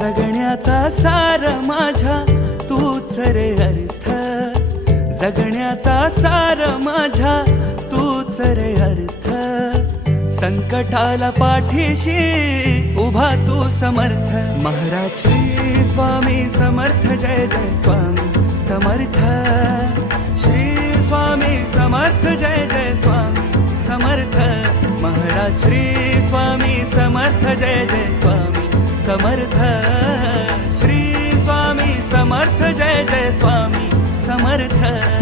जगण्याचा सार माझ्या तूच रे अर्थ, जगण्याचा सार माझ्या तूच रे अर्थ. संकटाला पाठीशी उभा तू समर्थ. महाराज श्री स्वामी समर्थ, जय जय स्वामी समर्थ. श्री स्वामी समर्थ, जय जय स्वामी समर्थ. महाराज श्री स्वामी समर्थ, जय जय स्वामी समर्थ. श्री स्वामी समर्थ, जय जय स्वामी समर्थ.